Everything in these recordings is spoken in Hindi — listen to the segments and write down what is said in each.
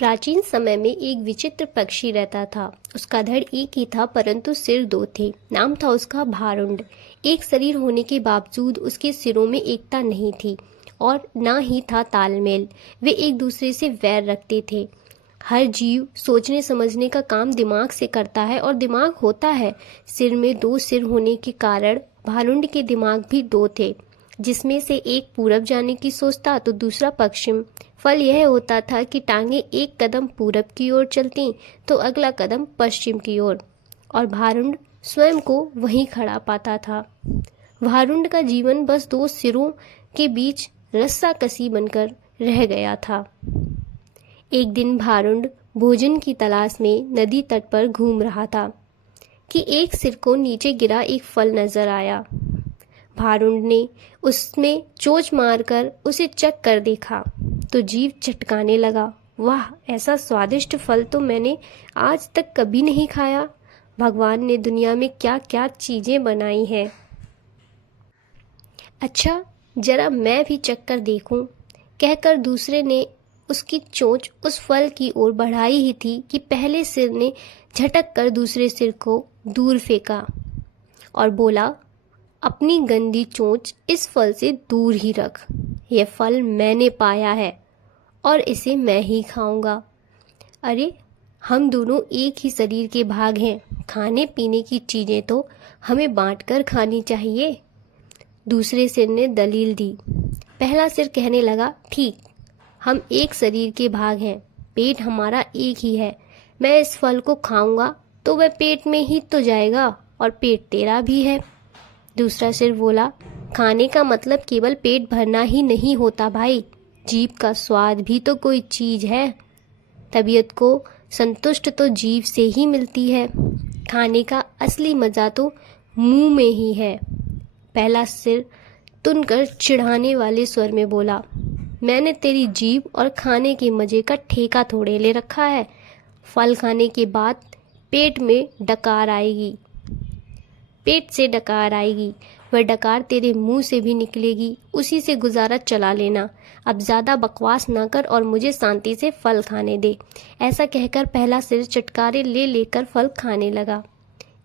प्राचीन समय में एक विचित्र पक्षी रहता था। उसका धड़ एक ही था परंतु सिर दो थे। नाम था उसका भारुंड। एक शरीर होने के बावजूद उसके सिरों में एकता नहीं थी और ना ही था तालमेल। वे एक दूसरे से वैर रखते थे। हर जीव सोचने समझने का काम दिमाग से करता है और दिमाग होता है। सिर में दो सिर होने के कारण भारुंड के दिमाग भी दो थे, जिसमें से एक पूरब जाने की सोचता तो दूसरा पश्चिम। फल यह होता था कि टांगे एक कदम पूरब की ओर चलती तो अगला कदम पश्चिम की ओर, और भारुंड स्वयं को वहीं खड़ा पाता था। भारुंड का जीवन बस दो सिरों के बीच रस्साकसी बनकर रह गया था। एक दिन भारुंड भोजन की तलाश में नदी तट पर घूम रहा था कि एक सिर को नीचे गिरा एक फल नजर आया। भारुंड ने उसमें चोंच मारकर उसे चख कर देखा तो जीभ चटकाने लगा। वाह, ऐसा स्वादिष्ट फल तो मैंने आज तक कभी नहीं खाया। भगवान ने दुनिया में क्या क्या चीजें बनाई हैं। अच्छा, जरा मैं भी चख कर देखूं, कहकर दूसरे ने उसकी चोंच उस फल की ओर बढ़ाई ही थी कि पहले सिर ने झटक कर दूसरे सिर को दूर फेंका और बोला, अपनी गंदी चोंच इस फल से दूर ही रख। यह फल मैंने पाया है और इसे मैं ही खाऊंगा। अरे, हम दोनों एक ही शरीर के भाग हैं। खाने पीने की चीजें तो हमें बांटकर खानी चाहिए। दूसरे सिर ने दलील दी। पहला सिर कहने लगा, ठीक, हम एक शरीर के भाग हैं। पेट हमारा एक ही है। मैं इस फल को खाऊंगा तो वह पेट में ही तो जाएगा और पेट तेरा भी है। दूसरा सिर बोला, खाने का मतलब केवल पेट भरना ही नहीं होता भाई। जीभ का स्वाद भी तो कोई चीज है। तबीयत को संतुष्ट तो जीभ से ही मिलती है। खाने का असली मजा तो मुंह में ही है। पहला सिर तुनकर चिढ़ाने वाले स्वर में बोला, मैंने तेरी जीभ और खाने के मजे का ठेका थोड़े ले रखा है। फल खाने के बाद पेट में डकार आएगी, पेट से डकार आएगी। वह डकार तेरे मुंह से भी निकलेगी, उसी से गुजारा चला लेना। अब ज्यादा बकवास ना कर और मुझे शांति से फल खाने दे। ऐसा कहकर पहला सिर चटकारे ले लेकर फल खाने लगा।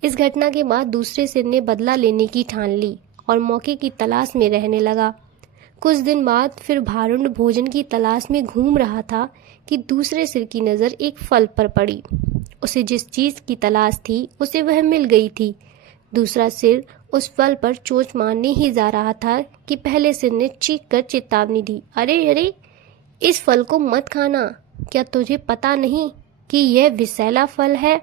इस घटना के बाद दूसरे सिर ने बदला लेने की ठान ली और मौके की तलाश में रहने लगा। कुछ दिन बाद फिर भारुंड भोजन की तलाश में घूम रहा था कि दूसरे सिर की नज़र एक फल पर पड़ी। उसे जिस चीज की तलाश थी उसे वह मिल गई थी। दूसरा सिर उस फल पर चोंच मारने ही जा रहा था कि पहले सिर ने चीख कर चेतावनी दी, अरे अरे, इस फल को मत खाना। क्या तुझे पता नहीं कि यह विषैला फल है?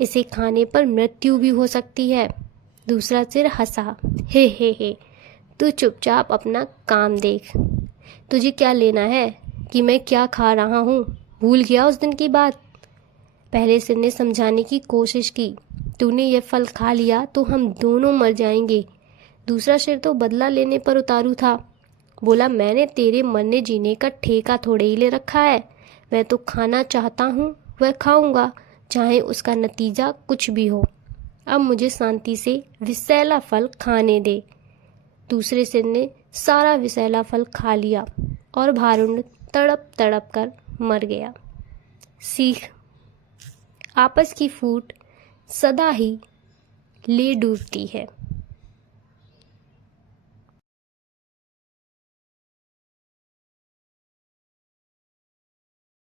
इसे खाने पर मृत्यु भी हो सकती है। दूसरा सिर हंसा, हे, तू चुपचाप अपना काम देख। तुझे क्या लेना है कि मैं क्या खा रहा हूँ? भूल गया उस दिन की बात? पहले सिर ने समझाने की कोशिश की, तूने यह फल खा लिया तो हम दोनों मर जाएंगे। दूसरा सिर तो बदला लेने पर उतारू था। बोला, मैंने तेरे मरने जीने का ठेका थोड़े ही ले रखा है। मैं तो खाना चाहता हूँ वह खाऊंगा, चाहे उसका नतीजा कुछ भी हो। अब मुझे शांति से विषैला फल खाने दे। दूसरे सिर ने सारा विषैला फल खा लिया और भारुंड तड़प तड़प कर मर गया। सीख, आपस की फूट सदा ही ले डूबती है।